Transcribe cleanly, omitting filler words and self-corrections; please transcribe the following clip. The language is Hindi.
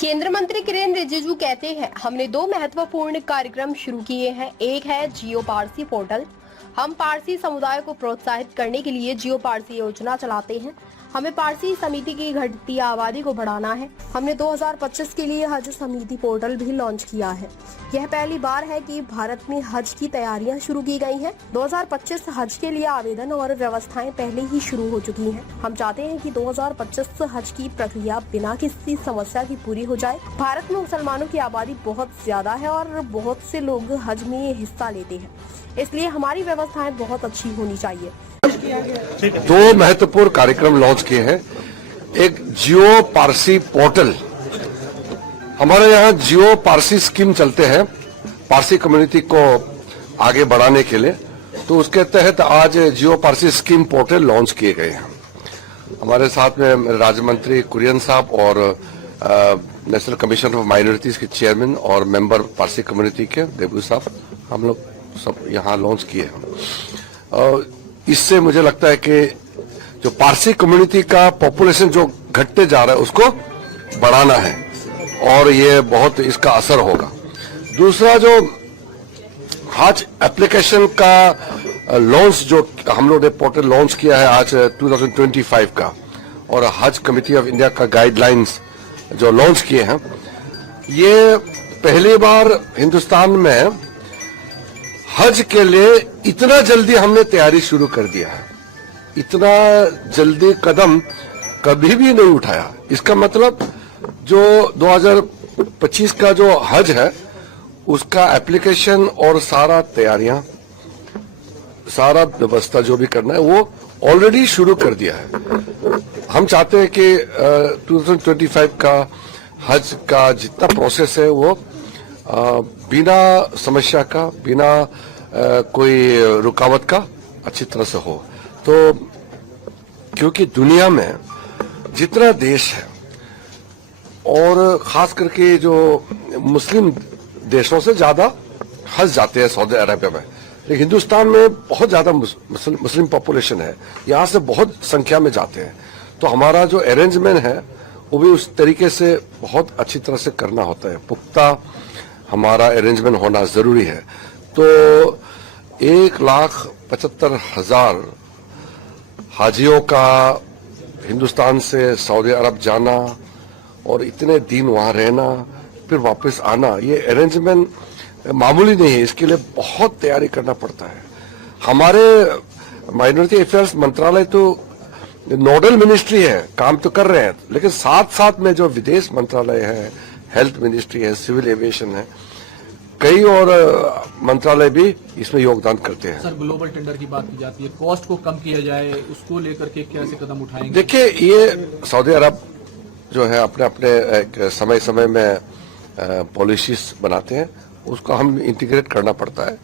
केंद्रीय मंत्री किरेन रिजिजू कहते हैं, हमने 2 महत्वपूर्ण कार्यक्रम शुरू किए हैं। एक है जियो पारसी पोर्टल। हम पारसी समुदाय को प्रोत्साहित करने के लिए जियो पारसी योजना चलाते हैं। हमें पारसी समिति की घटती आबादी को बढ़ाना है। हमने 2025 के लिए हज समिति पोर्टल भी लॉन्च किया है। यह पहली बार है कि भारत में हज की तैयारियां शुरू की गई हैं। 2025 हज के लिए आवेदन और व्यवस्थाएं पहले ही शुरू हो चुकी हैं। हम चाहते हैं कि 2025 हज की प्रक्रिया बिना किसी समस्या की पूरी हो जाए। भारत में मुसलमानों की आबादी बहुत ज्यादा है और बहुत से लोग हज में हिस्सा लेते हैं, इसलिए हमारी व्यवस्थाएं बहुत अच्छी होनी चाहिए। 2 महत्वपूर्ण कार्यक्रम लॉन्च किए हैं। एक जियो पारसी पोर्टल, हमारे यहाँ जियो पारसी स्कीम चलते हैं पारसी कम्युनिटी को आगे बढ़ाने के लिए, तो उसके तहत आज जियो पारसी स्कीम पोर्टल लॉन्च किए गए हैं। हमारे साथ में राज्य मंत्री कुरियन साहब और नेशनल कमीशन ऑफ माइनॉरिटीज के चेयरमैन और मेंबर पारसी कम्युनिटी के देबू साहब, हम लोग सब यहाँ लॉन्च किए हैं। इससे मुझे लगता है कि जो पारसी कम्युनिटी का पॉपुलेशन जो घटते जा रहा है उसको बढ़ाना है और ये बहुत इसका असर होगा। दूसरा, जो हज एप्लीकेशन का लॉन्च जो हम लोग ने पोर्टल लॉन्च किया है आज 2025 का, और हज कमेटी ऑफ इंडिया का गाइडलाइंस जो लॉन्च किए हैं, ये पहली बार हिंदुस्तान में हज के लिए इतना जल्दी हमने तैयारी शुरू कर दिया है। इतना जल्दी कदम कभी भी नहीं उठाया। इसका मतलब जो 2025 का जो हज है उसका एप्लीकेशन और सारा तैयारियां, सारा व्यवस्था जो भी करना है वो ऑलरेडी शुरू कर दिया है। हम चाहते हैं कि 2025 का हज का जितना प्रोसेस है वो बिना समस्या का, बिना कोई रुकावट का अच्छी तरह से हो। तो क्योंकि दुनिया में जितना देश है और खास करके जो मुस्लिम देशों से ज्यादा हज जाते हैं सऊदी अरबिया में, लेकिन हिंदुस्तान में बहुत ज्यादा मुस्लिम पॉपुलेशन है, यहाँ से बहुत संख्या में जाते हैं। तो हमारा जो अरेंजमेंट है वो भी उस तरीके से बहुत अच्छी तरह से करना होता है। पुख्ता हमारा अरेंजमेंट होना जरूरी है। तो 1,75,000 हाजियों का हिंदुस्तान से सऊदी अरब जाना और इतने दिन वहां रहना फिर वापस आना, ये अरेंजमेंट मामूली नहीं है। इसके लिए बहुत तैयारी करना पड़ता है। हमारे माइनॉरिटी अफेयर्स मंत्रालय तो नोडल मिनिस्ट्री है, काम तो कर रहे हैं, लेकिन साथ साथ में जो विदेश मंत्रालय है, हेल्थ मिनिस्ट्री है, सिविल एविएशन है, कई और मंत्रालय भी इसमें योगदान करते हैं। सर, ग्लोबल टेंडर की बात की जाती है, कॉस्ट को कम किया जाए, उसको लेकर के कैसे कदम उठाएंगे? देखिए, ये सऊदी अरब जो है अपने अपने एक समय समय में पॉलिसीज बनाते हैं, उसको हम इंटीग्रेट करना पड़ता है।